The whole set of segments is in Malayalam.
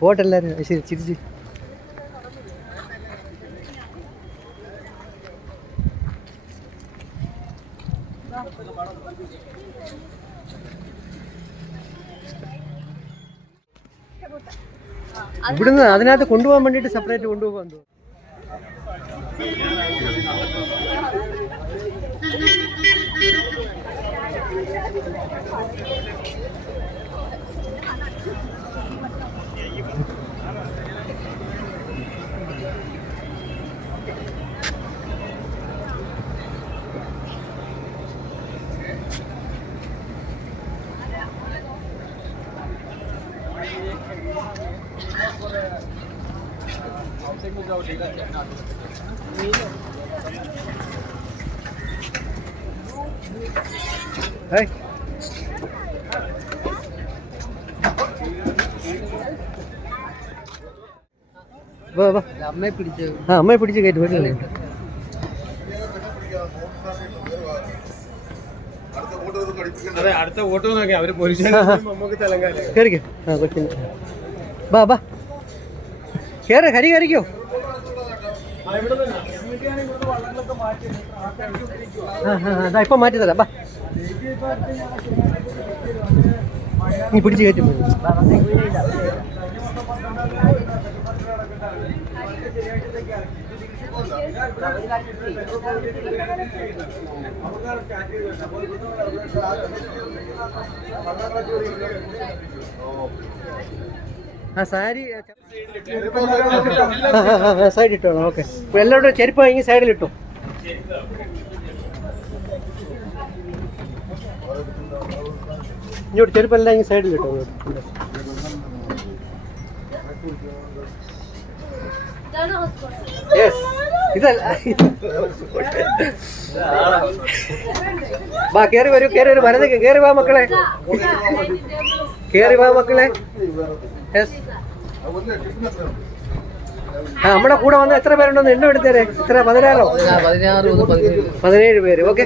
പോട്ടെല്ലാരും ശരി ചിരിച്ച്. ഇവിടുന്ന് അതിനകത്ത് കൊണ്ടുപോകാൻ വേണ്ടിയിട്ട് സെപ്പറേറ്റ് കൊണ്ടുപോകാൻ തോന്നുന്നു. Hey. വാ വാ അമ്മയെ പിടിച്ച് കയറ്റി വീട്ടിലല്ലേ. അടുത്ത വോട്ട് നോക്കി അവര് കയറിക്കോ. ആ കൊച്ചിന് വാ വാ കയറി ഹരി കയറിക്കോ. അതാ ഇപ്പം മാറ്റി തരാം. ബാ നീ പിടിച്ച് കയറ്റും. ആ സാരി സൈഡ് ഇട്ടോ. ഓക്കെ എല്ലാവരും ചെരുപ്പ് വാങ്ങി സൈഡിലിട്ടു. ഇങ്ങോട്ട് ചെരുപ്പെല്ലാം ഈ സൈഡിലിട്ടോ. യെസ് ഇതല്ല. വാ കയറി വരൂ വലതേക്ക് കയറി വാ മക്കളെ. കയറി വാ മക്കളെ. യെസ് ആ നമ്മുടെ കൂടെ വന്ന എത്ര പേരുണ്ടെന്ന് എണ്ണം എടുത്തേരെ. എത്ര 16 17 പേര്. ഓക്കെ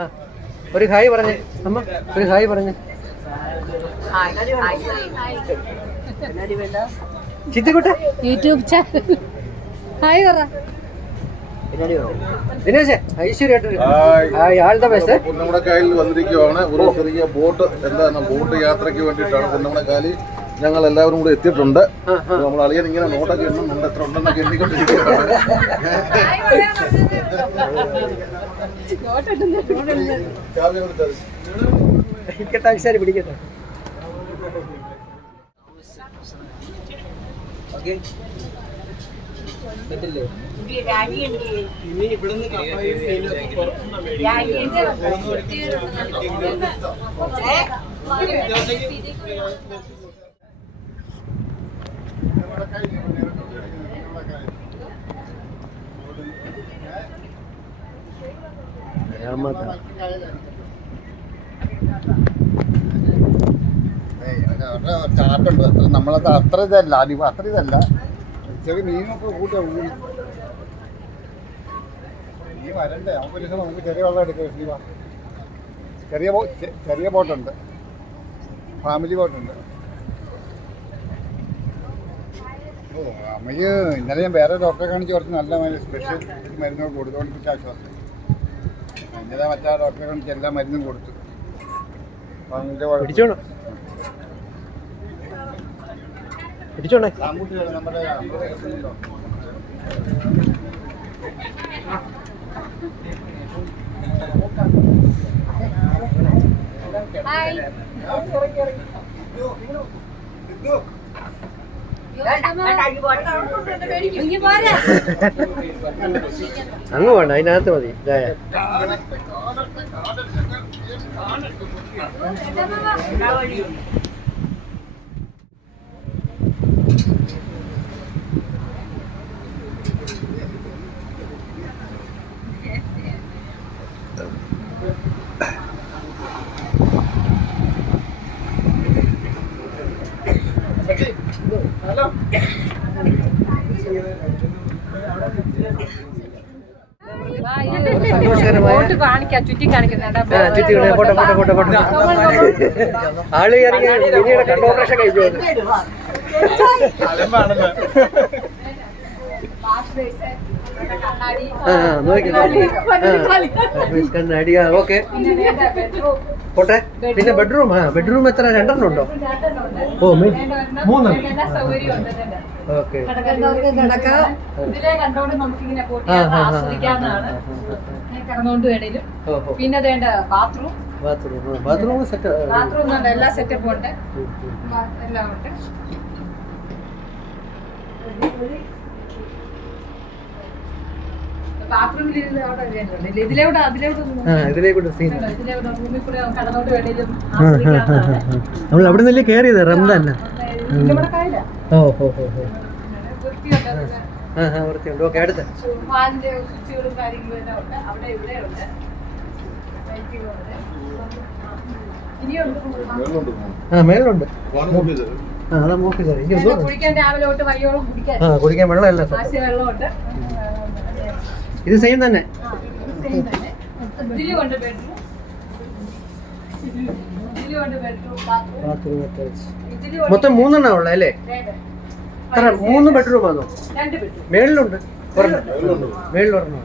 ആ ഒരു ഹായ് പറഞ്ഞേ അമ്മ. ഒരു ഹായ് പറഞ്ഞേ. ചിത്തിക്കുട്ട യൂട്യൂബ് ചാനൽ ഹായ് പറ. ദിനേശ് ഐശ്വര്യമായിട്ട് ആൾ ദ ബെസ്റ്റ്. പുന്നമടക്കായലിൽ വന്നിരിക്കുവാണ്. ഒരു ചെറിയ ബോട്ട് ബോട്ട് യാത്രയ്ക്ക് വേണ്ടിയിട്ടാണ് പുന്നമടക്കായലിൽ ഞങ്ങൾ എല്ലാവരും കൂടെ എത്തിയിട്ടുണ്ട്. നമ്മൾ അളിയൻ ഇങ്ങനെ നോട്ടൊക്കെ എണ്ണുന്നുണ്ട്, എത്ര ഉണ്ടെന്നൊക്കെ എണ്ണിക്കൊണ്ടിരിക്കുകയാണ്. പിടിക്കട്ടെ. ഇനി ഇവിടുന്ന് ചാട്ടുണ്ട്. നമ്മളത് അത്ര ഇതല്ല, അത്ര ഇതല്ല. ചെറിയ മീനൊക്കെ കൂട്ടാ. നീ വരണ്ടേ? നമുക്ക് ചെറിയ വെള്ളം എടുക്കുക. ചെറിയ ബോട്ടുണ്ട്, ഫാമിലി ബോട്ടുണ്ട്. ഓ അമ്മയ്ക്ക് ഇന്നലെ ഞാൻ വേറെ ഡോക്ടറെ കാണിച്ച് കുറച്ച് നല്ല സ്പെഷ്യൽ മരുന്നുകൾ കൊടുത്തുകൊണ്ടിട്ട് ആശ്വാസം. ഇന്നലെ മറ്റാ ഡോക്ടറെ കാണിച്ച് എല്ലാ മരുന്നും കൊടുത്തു. പിടിച്ചോണേ നമ്മുടെ അങ്ങ് വേണ്ട, അതിനകത്ത് മതി. ഹലോ സന്തോഷകരമായ ബോട്ട് കാണിക്കാം, ചുറ്റി കാണിക്കുന്നുണ്ട്. ചുറ്റി പോട്ടെ ആള് ഇറങ്ങി മിനിയുടെ കണ്ടോപ്പറേഷൻ കഴിച്ചു കണ്ണാടി. ഓക്കെ പോട്ടെ. പിന്നെ ബെഡ്റൂം എത്ര? 2 ഉണ്ടോ? ഓ 3. ഓക്കെ. പിന്നെ ബാത്റൂം സെറ്റ്, എല്ലാ സെറ്റപ്പും ഉണ്ട്, എല്ലാം ഉണ്ട്. നമ്മൾ അവിടെ നിന്നല്ലേ കയറിയത് റംദാൻ. വൃത്തിയുണ്ട്. ഓക്കെ അടുത്ത മേലുണ്ട്. അതാ നോക്കി സാറേ. കുടിക്കാൻ വെള്ളമല്ല. ഇത് സെയിം തന്നെ. മൊത്തം 3 ഉള്ള അല്ലേ? എത്ര? 3 ബെഡ്റൂമാണോ? മേളിലുണ്ട്. മേളിലൊരെണ്ണം.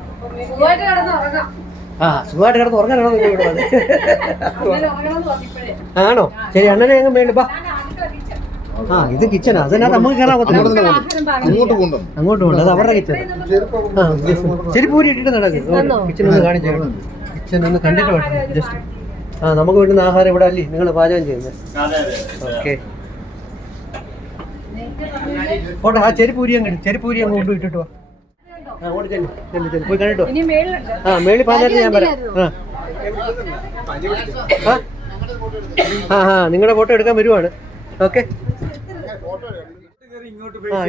സുഖമായിട്ട് കിടന്ന് ഉറങ്ങാനാണോ ഇവിടെ വന്നത്? ആണോ? ശരി, അണ്ണനെ അങ്ങ് മേളിൽ ബാ. ഇത് കിച്ചണാ. അതിനകത്ത് നമുക്ക് കയറാൻ പറ്റില്ല. അങ്ങോട്ട് പോകണ്ട. അത് അവരുടെ കിച്ചൺ. ചെരിപ്പൂരി ഇട്ടിട്ട് നടക്കും. കിച്ചൺ ഒന്ന് കാണിച്ചു. കിച്ചൺ ഒന്ന് കണ്ടിട്ട് വേണം ജസ്റ്റ്. നമുക്ക് വേണ്ടുന്ന ആഹാരം ഇവിടെ അല്ലേ നിങ്ങൾ പാചകം ചെയ്യുന്നത്? ഓക്കെ പോട്ടെ. ചെരിപ്പൂരി അങ്ങ് കൊണ്ട് ഇട്ടിട്ട് വാ. അങ്ങോട്ട് ചെല്ലു പോയി കണ്ടിട്ടോ. മേളി പാചകം ഞാൻ പറയാം. നിങ്ങളുടെ ഫോട്ടോ എടുക്കാൻ വരുവാണ്. ഓക്കെ.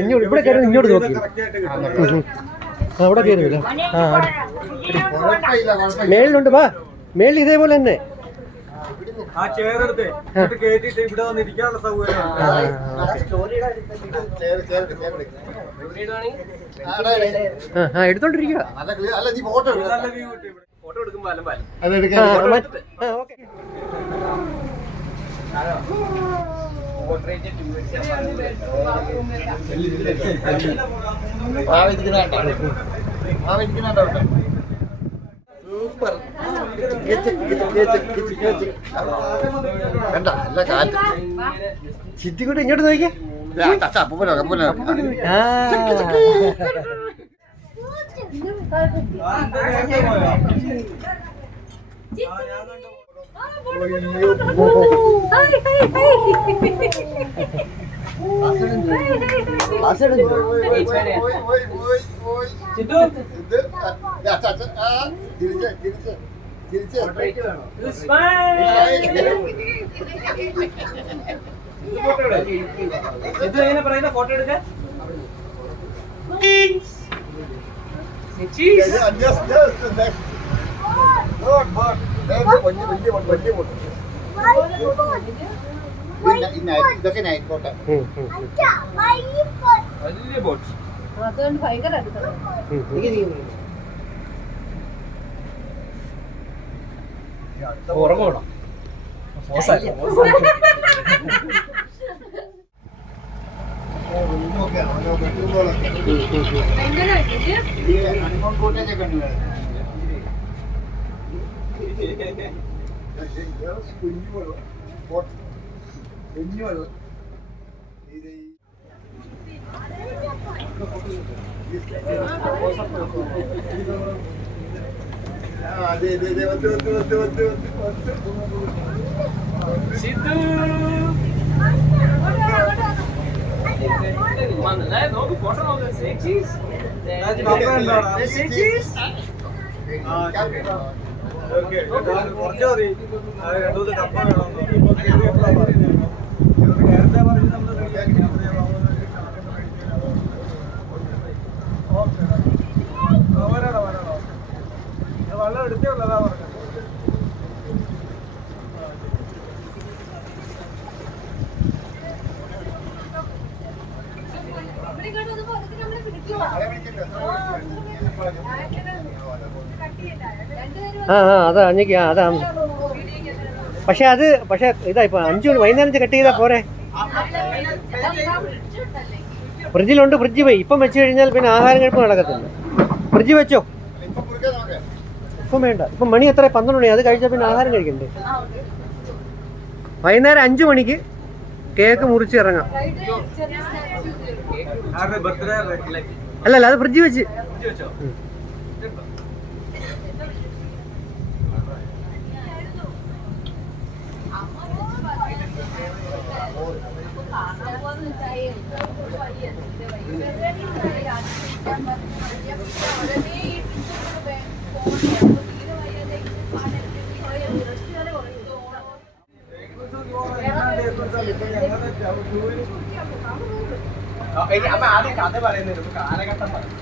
ഇങ്ങോട്ട് ഇവിടെ കയറി ഇങ്ങോട്ട് നോക്കി. അവിടെ കയറുന്നില്ല. മേളിലുണ്ട്. വാ, മേളിൽ ഇതേപോലെ തന്നെ. എടുത്തോണ്ടിരിക്കുക. സൂപ്പർ. ചിറ്റിക്കൂട്ടി ഇങ്ങോട്ട് നോക്കിയേ. ഫോട്ടോ എടുക്കാൻ ഇതൊക്കെ നൈറ്റ് ബോട്ട്. വലിയ ബോട്ട്. അതുകൊണ്ട് ഭയങ്കര ഉറങ്ങണം. വെള്ളം എടുത്തേ ഉള്ളതാ പറഞ്ഞത്. കട്ടിയല്ല അതാ അഞ്ഞിക്ക് അതാ. പക്ഷെ ഇതാ ഇപ്പൊ 5 മണി വൈകുന്നേരം കട്ട് ചെയ്താ പോരെ. ഫ്രിഡ്ജിലുണ്ട്, ഫ്രിഡ്ജ് പോയി. ഇപ്പം വെച്ച് കഴിഞ്ഞാൽ പിന്നെ ആഹാരം കഴിപ്പ് നടക്കത്തില്ല. ഫ്രിഡ്ജ് വെച്ചോ. ഇപ്പം വേണ്ട. ഇപ്പം മണി എത്ര? 12 മണി. അത് കഴിച്ചാൽ പിന്നെ ആഹാരം കഴിക്കണ്ടേ. വൈകുന്നേരം 5 മണിക്ക് കേക്ക് മുറിച്ച് ഇറങ്ങാം. അല്ലല്ല, അത് ഫ്രിഡ്ജ് വെച്ച്. ആദ്യം കഥ പറയുന്നത് കാലഘട്ടം പറയും.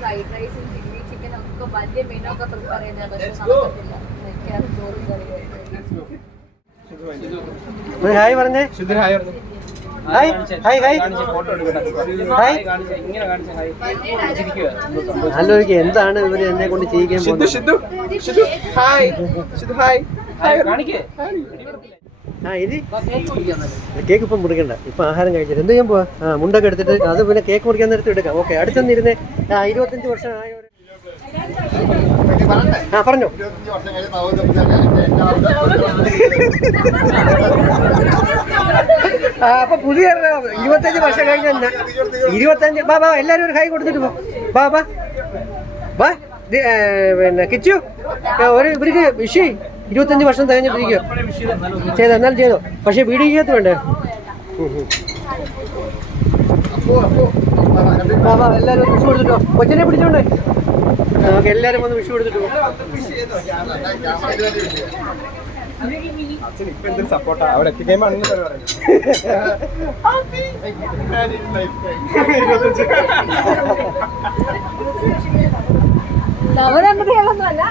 ഫ്രൈഡ് റൈസും ചില്ലി ചിക്കനും ഒക്കെ വലിയ മീനൊക്കെ പ്രിപ്പയർ ചെയ്യുന്നത് പക്ഷെ നടക്കത്തില്ല. എനിക്കത് ചോറും കറിയായിട്ട്. ഹായ് പറഞ്ഞേ. ഹായ് ഹായ് ഹായ് ആലോചിക്കുക എന്താണ് ഇവര് എന്നെ കൊണ്ട് ചെയ്യിക്കാൻ പോകുന്നത്. ഇത് കേക്ക് ഇപ്പം മുറിക്കണ്ട, ഇപ്പൊ ആഹാരം കഴിച്ചിട്ട് എന്ത് ചെയ്യാൻ പോവാ. മുണ്ടൊക്കെ എടുത്തിട്ട് അത് പിന്നെ കേക്ക് മുറിക്കാൻ നേരത്തെ എടുക്കാം. ഓക്കെ, അടുത്തൊന്നിരുന്നേ. 25 വർഷം ആയോ. പറഞ്ഞോ. അപ്പൊ പുതിയ 25 വർഷം കഴിഞ്ഞ 25. ബാ എല്ലാരും ഒരു കൈ കൊടുത്തിട്ട് ബാ. പിന്നെ കിച്ചു ഇവർക്ക് വിഷു 25 വർഷം തികഞ്ഞിട്ടിരിക്കുക. ചെയ്തോ, എന്നാലും ചെയ്തോ. പക്ഷെ വീടിക്കകത്ത് വേണ്ടേ. എല്ലാരും വിഷു കൊടുത്തിട്ടോ. കൊച്ചിനെ പിടിച്ചോണ്ടേ. നമുക്ക് എല്ലാരും വന്ന് വിഷു കൊടുത്തിട്ട് പോകും. സപ്പോർട്ടാ അവിടെ എത്തിക്കഴിയുമ്പോ നവദമ്പതികളൊന്നുമല്ല,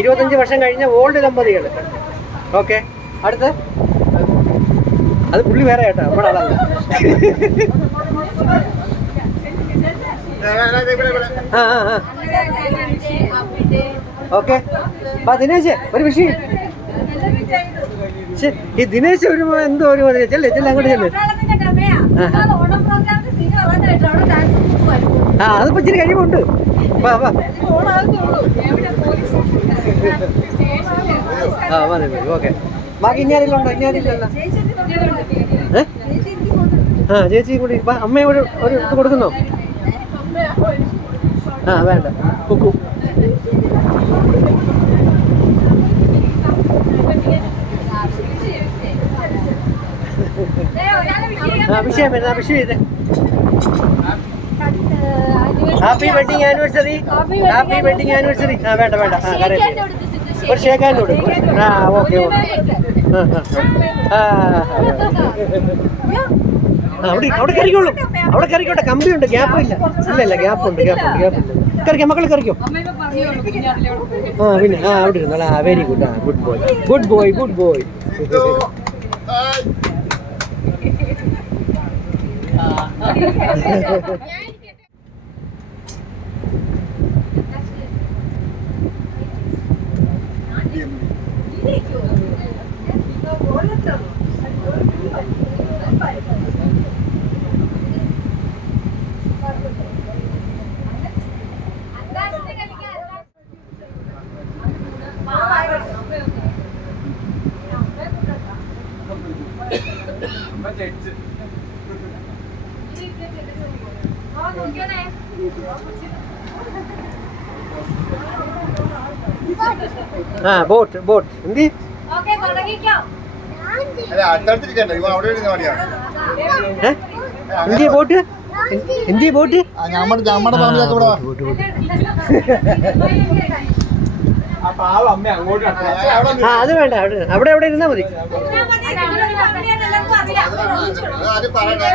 25 വർഷം കഴിഞ്ഞ ഓൾഡ് ദമ്പതികൾ. ഓക്കെ, അടുത്ത് അത് പുള്ളി വേറെ കേട്ടോ, നമ്മുടെ ആളല്ല. ഓക്കെ, ദിനേശ് ഒരു വിഷയം. ഈ ദിനേശ് ഒരു എന്തോ ഒരു ചെല്ലേ അങ്ങോട്ട് ചെല്ലേ. അതിപ്പോ ഇച്ചിരി കഴിവുണ്ട്. ഓക്കെ, ബാക്കി ഇനി ആരെങ്കിലും ഉണ്ടോ? ഇനി ആരെങ്കിലും. ചേച്ചി കൂടി അമ്മയെ ഒരു ഇത് കൊടുക്കുന്നോ? വേണ്ട, കുക്കു. വിഷയം വരുന്ന വിഷയം ചെയ്തേ. Happy wedding anniversary. Happy wedding anniversary. വേണ്ട ഒരു ഷേക്കാൻ്റെ കൊടുക്കും. ഓക്കെ അവിടെ കറിക്കോളൂ. അവിടെ കറിക്കോട്ടെ, കമ്പിയുണ്ട്, ഗ്യാപ്പില്ല. ഇല്ല ഗ്യാപ്പുണ്ട്. കറിക്കാം മക്കളെ, കറിക്കോ. പിന്നെ അവിടെ ഇരുന്നോ. Very good. Good boy. ആ ബോട്ട് ബോട്ട് എന്തി ഓക്കേ തുടങ്ങിക്കോ. അടുത്തടുത്തിരിക്കണ്ട ഇവ അവിടെ ഇരുന്ന് മതിയാണ് എന്തി ബോട്ട് എന്തി ബോട്ട് നമ്മുടെ ഫാമിലിയൊക്കെ ഇവിടെ വാ. ആ പാവം അമ്മ അങ്ങോട്ട് നടക്കണം. ആ അത് വേണ്ട അവിടെ അവിടെ ഇരുന്നാ മതി. അത് പറയണേ.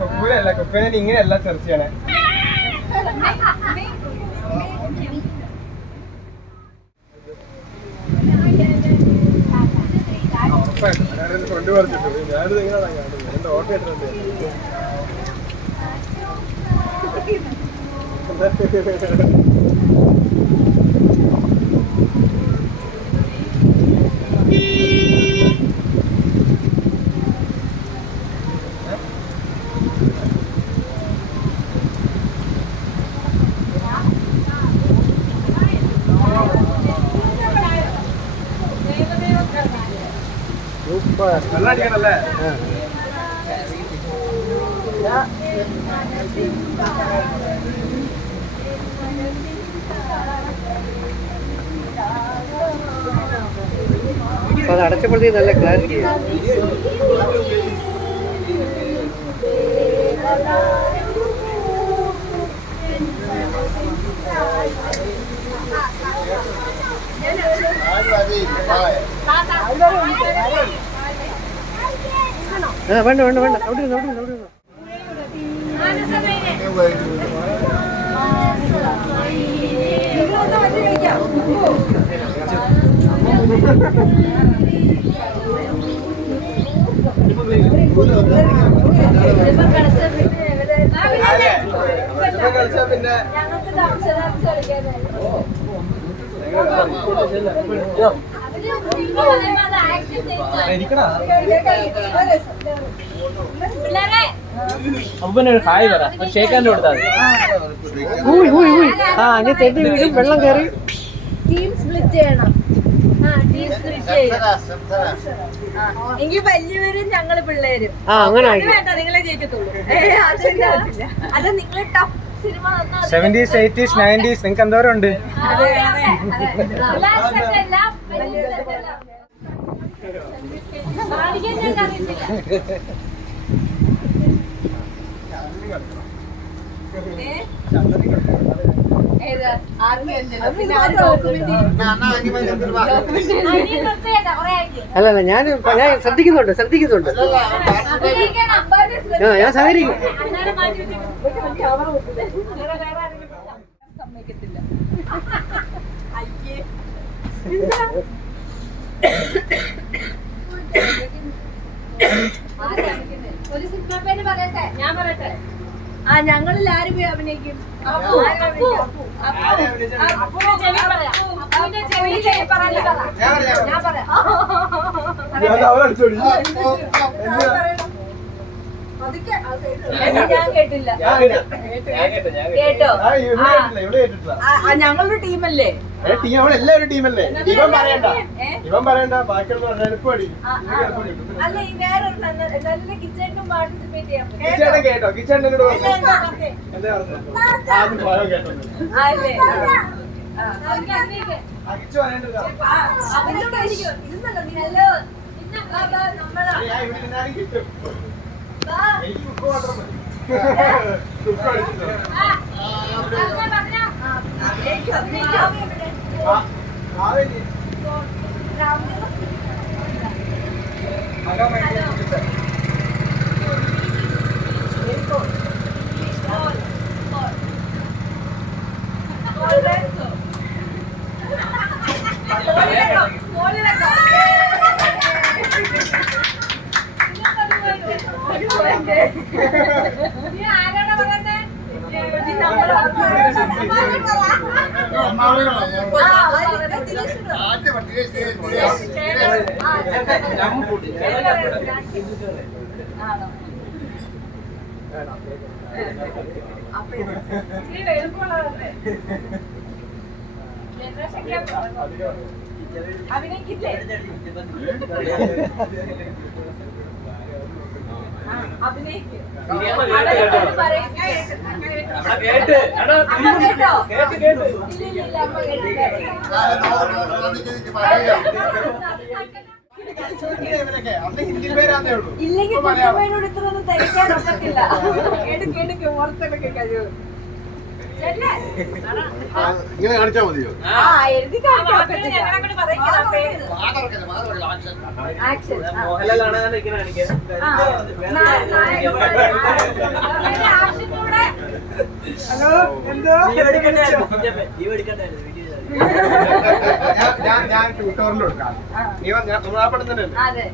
കുക്കുവിനല്ല കുക്കുവിനെ ഇങ്ങനെയല്ല സെർച്ച് ചെയ്യണേ. ഫ്രണ്ട് പറഞ്ഞിട്ടുണ്ട് ഞാനിത് എങ്ങനെയാണ് കാണുന്നത് എന്റെ ഓട്ടോ ഇട്ടിട്ടുണ്ട്. വെള്ളം അടിക്കണല്ലേ? അത് അടച്ചപ്പോഴത്തേക്ക് നല്ല ക്ലാരിറ്റി. വേണ്ട വേണ്ട വേണ്ട അവിടെ ഇരുന്നു അവിടെ ഇരുന്നു അവിടെ ഇരുന്നു. കളിച്ചാ പിന്നെ അപ്പനൊരു ഹായ് പറ ഒരു ഷേക്കാൻ്റെ കൊടുത്താൽ ഊയ് ഊയ് ഊയ്. ആ ഇനി തെറ്റി വീടും വെള്ളം കയറി. ടീം സ്പ്ലിറ്റ് ചെയ്യണം. ടീം സ്പ്ലിറ്റ് ചെയ്യണം. എങ്കിൽ വലിയവരും ഞങ്ങള് പിള്ളേരും. ആ അങ്ങനെ അത് വേണ്ട, നിങ്ങളെ ജയിക്കത്തുള്ളൂ. അത് നിങ്ങള് tough cinema 70s 80s 90s നിങ്ങൾക്ക് എന്തോരം ഉണ്ട്? അല്ല അല്ല ഞാൻ ശ്രദ്ധിക്കുന്നുണ്ട് ശ്രദ്ധിക്കുന്നുണ്ട്. ആ ഞാൻ സഹകരിക്കും. ഒരു സിനിമ പേര് പറയട്ടെ, ഞാൻ പറയട്ടെ. ആ ഞങ്ങളിൽ ആര് പോയി അഭിനയിക്കും? ഞാൻ കേട്ടില്ല. കേട്ടോ? ഞങ്ങളൊരു ടീമല്ലേ? എല്ലാവരും ടീമല്ലേ? ഇവൻ പറയണ്ട ബാക്കിയുള്ള എളുപ്പടി. അല്ല ഈ വേറെ നല്ല കിച്ചണിനും പാർട്ടിസിപ്പേറ്റ് ചെയ്യാൻ കിച്ചേട്ടൻ കേട്ടോ? കിച്ചേട്ടൻ എന്നോട് പറഞ്ഞു എന്താ ആദ്യം പോയോ കേട്ടോ? അല്ലേ? കിച്ചു പറയണ്ടല്ലോ ഞാൻ ഇവിടെ നിന്നാലും കിട്ടും. എനിക്ക് ബുക്ക് മാത്രം മതി. ബുക്ക് അടിച്ചിട്ടോ? ആണോ? അപ്പൊ ഇച്ചിരി എളുപ്പമുള്ളതല്ലേ? ജനറേഷനൊക്കെ അഭിനയിക്കില്ലേ? അഭിനയിക്കും. പറയും കേട്ട് അമ്മ കേട്ടോ? ഇല്ല അമ്മ കേട്ടില്ല. ഇല്ലെങ്കിൽ കുട്ടമ്മയോട് ഇത്രയൊന്നും തയ്ക്കാൻ ഒക്കത്തില്ല. എടുക്ക് ഓർത്തൊക്കെ കഴിയും. ഇങ്ങനെ കാണിച്ചാൽ മതിയോ? എഴുതി ആക്ഷൻ മോഹൻലാലാണ് ഇങ്ങനെ കാണിക്കുന്നത്. ഹലോ എന്തോ ഞാൻ ട്യൂട്ടോറിൽ കൊടുക്കാം. നീ നമ്മളാ പടം തന്നെ അതെ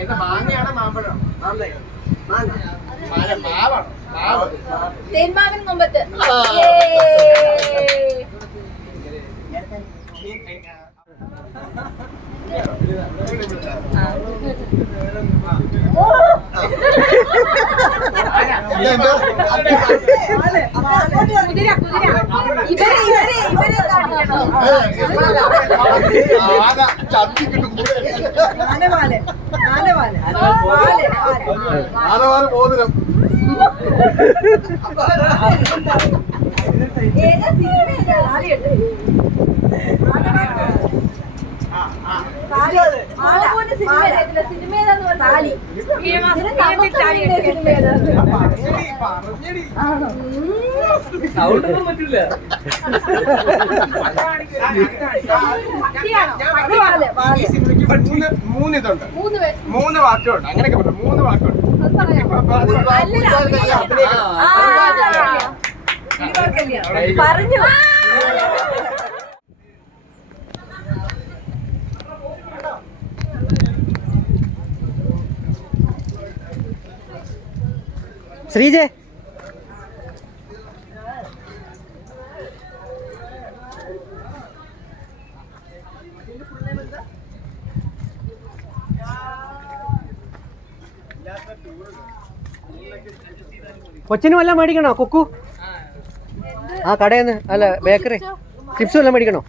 എന്താ മാങ്ങയാണോ മാമ്പഴമാണോ? മാവാണോ? മാവ് തേന്മാവിൻ കൊമ്പത്ത് ആനവാല മോതിരം. സിനിമ ഏതാന്ന് പറഞ്ഞാൽ സൗണ്ടൊന്നും പറ്റില്ല. ഈ സിനിമയ്ക്ക് മൂന്ന് ഇതുണ്ട്, മൂന്ന് വാക്കുകളുണ്ട്. അങ്ങനെയൊക്കെ പറഞ്ഞു, മൂന്ന് വാക്കുണ്ട്. പറഞ്ഞു ശ്രീജെ കൊച്ചിന് വല്ലതും മേടിക്കണോ? കുക്കു ആ കടയിൽ നിന്ന് അല്ല ബേക്കറി ചിപ്സ് വല്ലതും മേടിക്കണോ?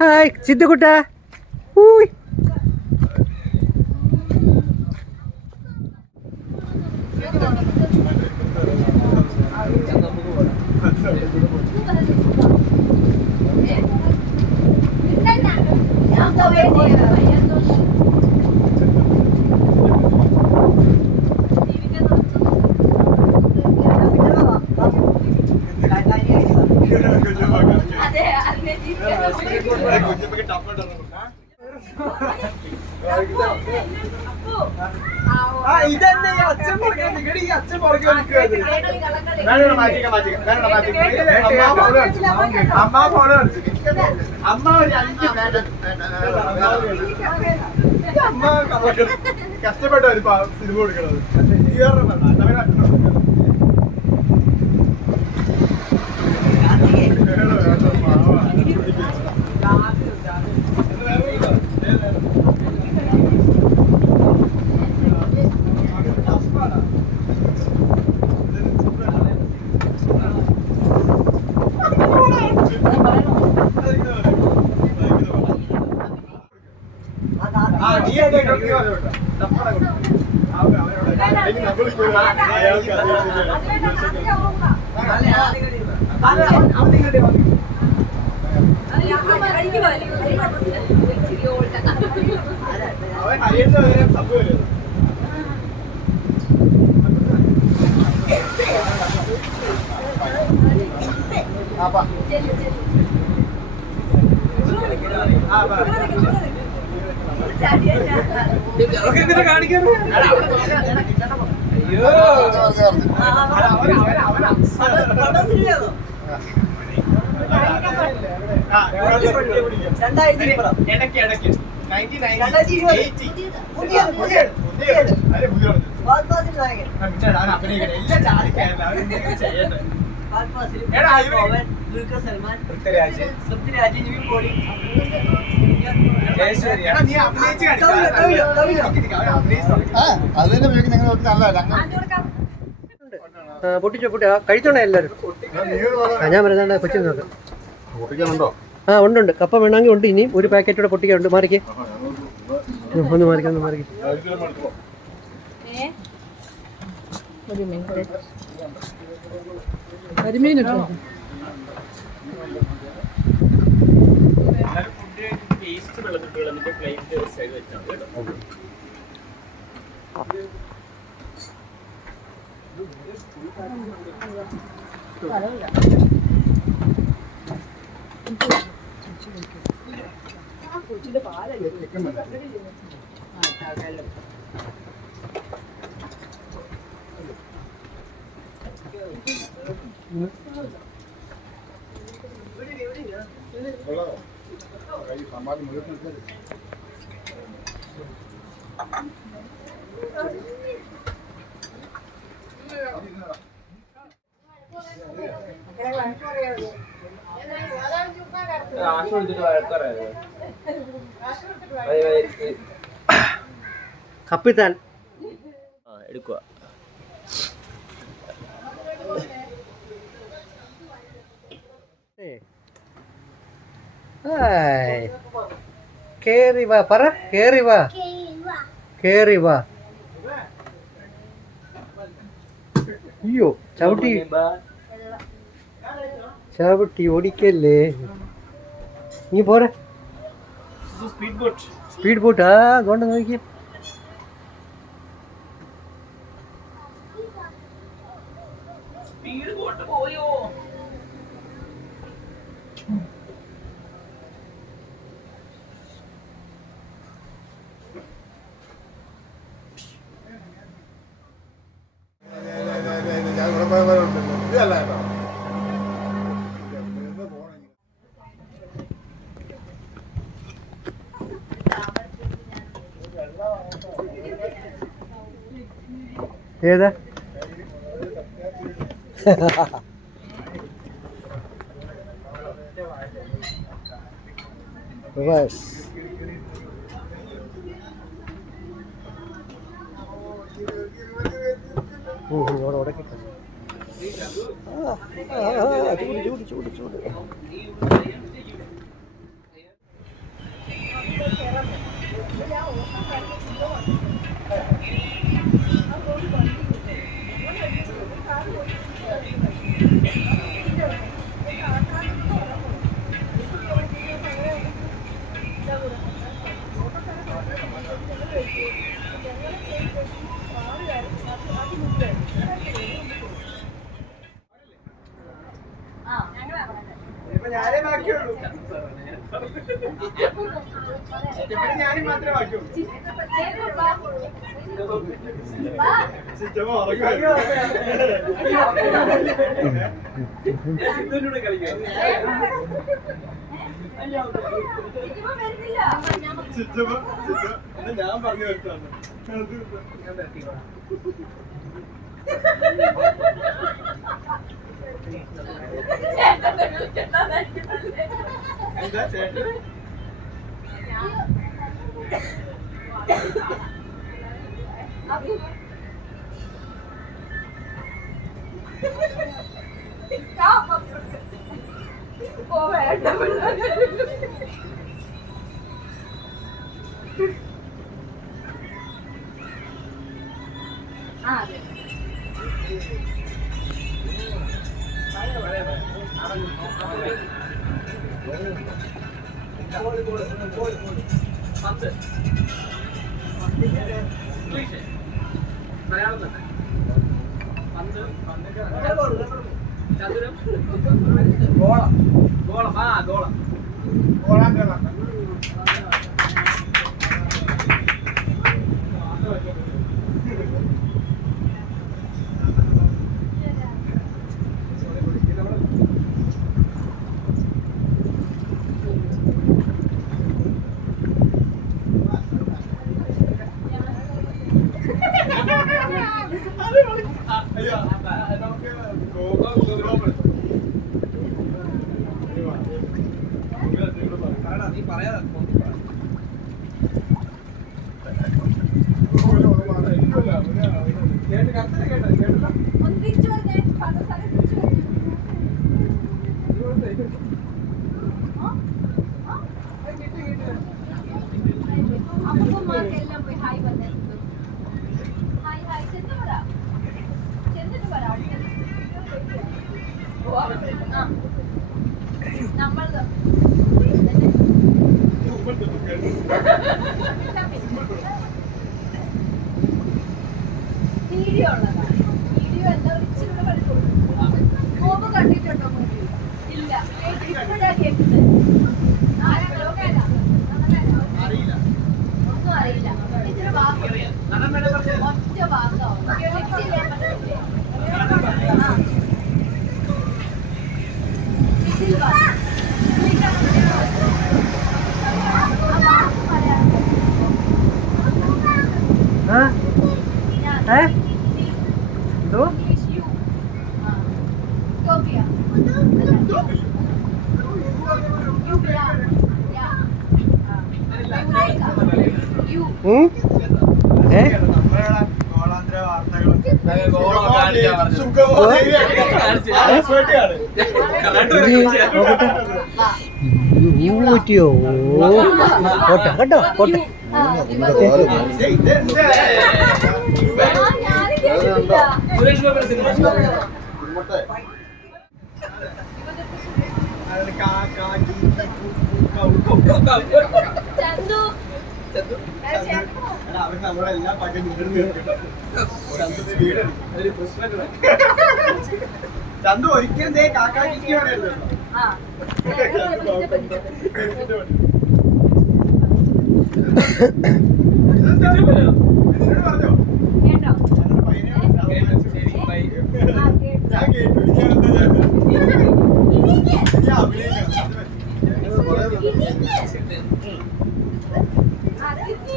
ഹായ് സിദ്ധുകുട്ട. ഊയ് അതെ അതിനെ ഇതന്നെ ഈ അച്ഛൻ പുറകെ നിൽക്കണ, ഈ അച്ഛൻ പുറകെ നിൽക്കുന്നത്. അമ്മ ഫോണ് കളിച്ചു. അമ്മ ഒരു 5 അമ്മ കഷ്ടപ്പെട്ടു സിനിമ കൊടുക്കണത്. ഇടയ്ക്ക് പൊട്ടിച്ചോ കഴിച്ചോണേ എല്ലാവരും. ഞാൻ പറയുന്നത് കൊച്ചിന് നോക്കാം. പൊട്ടിക്കാനുണ്ടോ? ഉണ്ട്. കപ്പ വേണമെങ്കിൽ ഉണ്ട്. ഇനിയും ഒരു പാക്കറ്റ് കൂടെ പൊട്ടിക്കാനുണ്ട്. മാറിക്കേ, ഒന്ന് മാറിക്കേ. ഒരു മിനിറ്റ്. ടേസ്റ്റ് വെള്ളത്തിൽ പ്ലേറ്റ് സൈഡ് വെച്ചാൽ കേട്ടോ. കപ്പിത്താൻ എടുക്കുക. കേറി വാ, പറ. കേറി വാ. അയ്യോ, ചവിട്ടി ഓടിക്കല്ലേ. നീ പോരെ. Speed boat. അതുകൊണ്ട് നോക്കിയേ. ഏതാ? ചൂട്. ഞാനേ ബാക്കിയുള്ളൂ. ഞാനും മാത്രമേ ബാക്കിയുള്ളൂ. ഞാൻ പറഞ്ഞു വരുത്താണ്. എന്താ ചേട്ടൻ? നമുക്ക് ഗോകുലം നീ പറയാ കേട്ട് കത്തനെ കേട്ടോ കേട്ടോ ഒന്നിച്ചു പറഞ്ഞേ പദസര തിരിച്ചു അമ്മമാർക്കെല്ലാം പോയി ഹായ് വന്നിട്ടുണ്ട് ഹായ് ഹായ് ചെന്നിട്ട് പറ നമ്മൾ വീഡിയോ ഉള്ളതാണ് വീഡിയോ എല്ലാവരും ഇച്ചിരി കൂടെ പഠിക്കുള്ളൂ കോപ് കണ്ടിട്ടുണ്ടോ മൂവി ഇല്ല ഇപ്പോഴാ കേൾക്കുന്നത് ഒന്നും അറിയില്ല ഇച്ചിരി വാക്ക് ഒറ്റ വാക്കോ എന്തോ ഊറ്റിയോ പോട്ടെ കേട്ടോ പോട്ടെ ചന്തു ഒരിക്കലും കാക്കാക്കി പറയല്ലോ പറഞ്ഞോ ഞാൻ കേട്ടു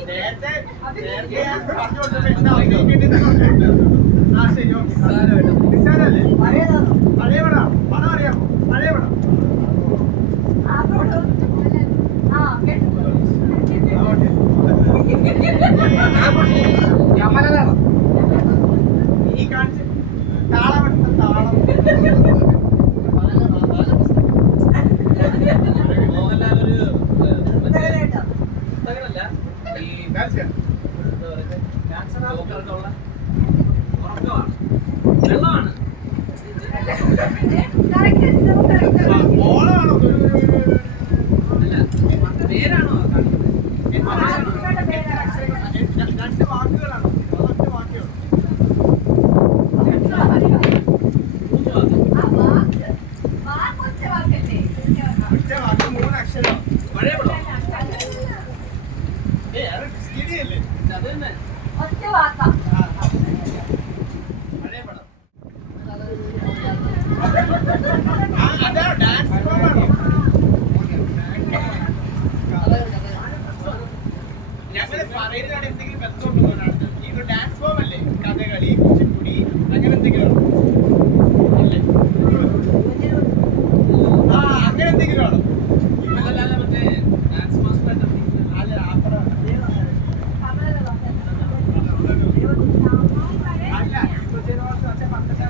നേരത്തെ ഞാൻ പറഞ്ഞു നിസ്സാരല്ലേ പഴയ പടം പണം അറിയാമോ പഴയ പടം ഈ കാണിച്ച് താളമെടുത്ത താളം വെള്ളമാണ് ഓളാണോ പേരാണോ രണ്ട് വാക്കുകളാണോ ഒറ്റ വാക്കുകൾ ഒറ്റ വാക്ക് മൂന്ന് അക്ഷരം പഴയ പടം ശരിയല്ലേ അത് തന്നെ ഒറ്റ വാക്കാം പഴയ പടം അതാണോ ഡാൻസ് ഫോമാണോ ഞങ്ങൾ പറയുന്നതാണ് എന്തെങ്കിലും ബന്ധമുണ്ടോ ഇത് ഡാൻസ് ഫോം അല്ലേ കഥകളി കുച്ചിപ്പുടി അങ്ങനെ എന്തെങ്കിലും അല്ലേ ആ അങ്ങനെ എന്തെങ്കിലും ആണോ ഇവരല്ലാതെ മറ്റേ ഡാൻസ് മാസ്റ്റർ അല്ല അപ്പുറം അല്ല 21 വർഷം പണ്ടത്തെ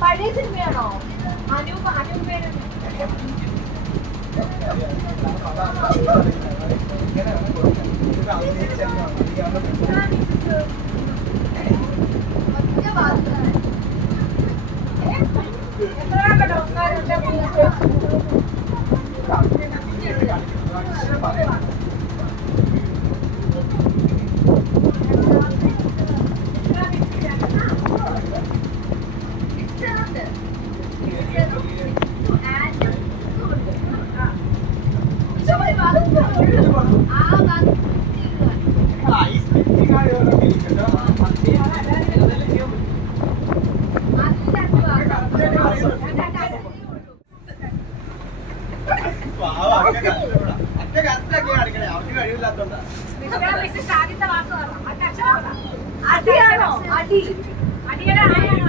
പഴയ സിനിമയാണോ? അനൂപേര് അടിയാണോ? അടി അടിയുടെ ആയാണോ?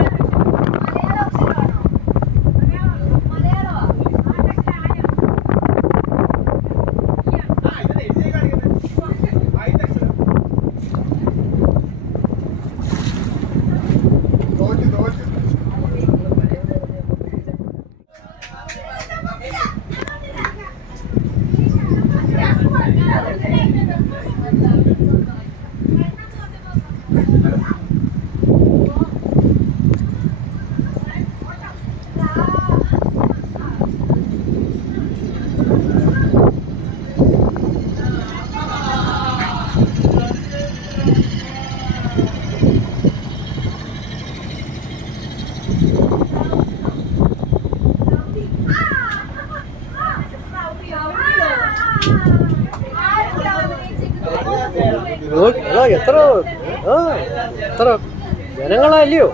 എത്ര എത്ര ജനങ്ങളല്ലയോ?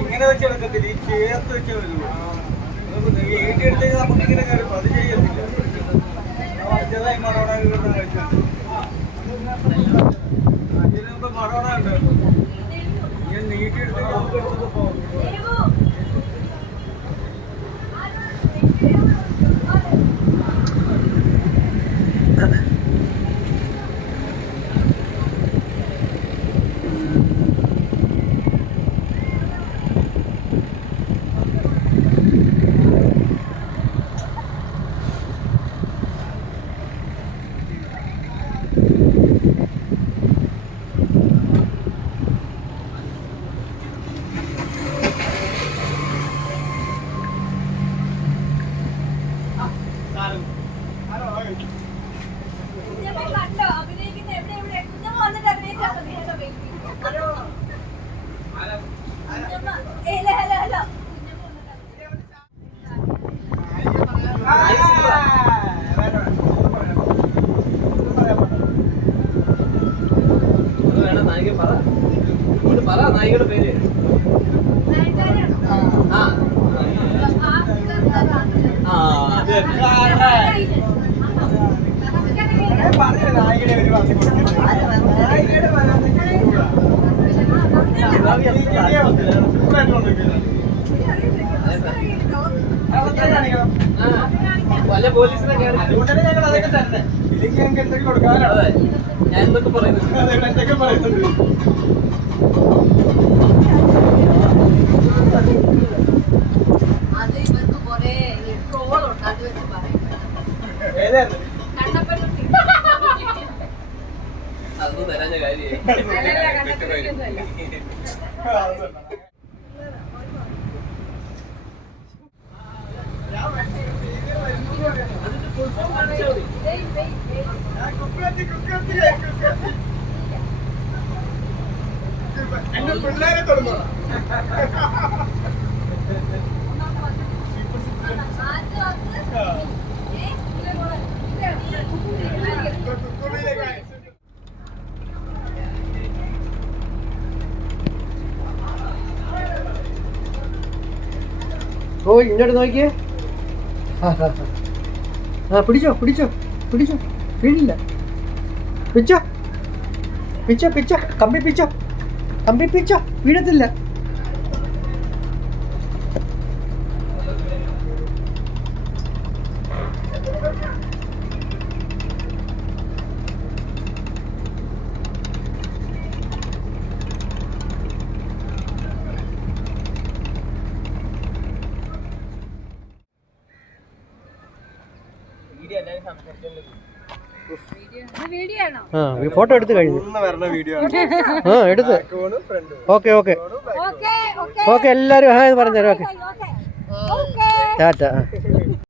ഇങ്ങനെ വെച്ചെടുക്കത്തില്ല, ഈ ചേർത്ത് വെച്ച് വരുള്ളൂ. ഈട്ടിയെടുത്തേക്ക് നമുക്കിങ്ങനെ കയറും, അത് ചെയ്യത്തില്ല. മറ്റേതായി മറോണ കഴിച്ചു അതിന് മുമ്പ് മറോണ ഉണ്ട്, ഇങ്ങനെ നീട്ടിയെടുത്തേക്ക് നമുക്ക് എടുത്തത് പോകും. പറ നായികയുടെ പേര്. ആ ആ അത് നായികയുടെ ഒരു വാസി കൊടുക്കുന്നത് നായികയുടെ വരാൻ വല്ല പോലീസിനൊക്കെയാണ്. അതുകൊണ്ടാണ് ഞങ്ങൾ അതൊക്കെ തരുന്നത്. ഇല്ലെങ്കിൽ ഞങ്ങൾക്ക് എന്തൊക്കെ കൊടുക്കാനാണ്. അതെ ഞാൻ എന്തൊക്കെ പറയുന്നത്. എന്തൊക്കെ പറയുന്നുണ്ട്. അത് ഇവർക്ക് കുറെ ട്രോളുണ്ട്, അത് വെച്ച് പറയും. ഏതായിരുന്നു? കണ്ണപ്പനുണ്ണി. അതൊന്നും തരാഞ്ഞ കാര്യമായി. അല്ലല്ല, കണ്ണപ്പനുണ്ണിയൊന്നുമല്ല. വെയ്, വെയ്, വെയ്. എന്റെ പിള്ളേരെ തൊടുന്നു. ഓ ഇങ്ങോട്ട് നോക്കിയേ. ആ പിടിച്ചോ പിടിച്ചോ പിടിച്ചോ, വീടില്ല. പിച്ചോ പിച്ചോ പിച്ചോ, കമ്പി പിച്ചോ, കമ്പി പിച്ചോ, വീഴത്തില്ല. ആ ഫോട്ടോ എടുത്ത് കഴിഞ്ഞു. ആ എടുത്ത്. ഓക്കെ ഓക്കെ ഓക്കെ എല്ലാവരും ഹായ് പറഞ്ഞുതരാം. ഓക്കെ ടാറ്റ.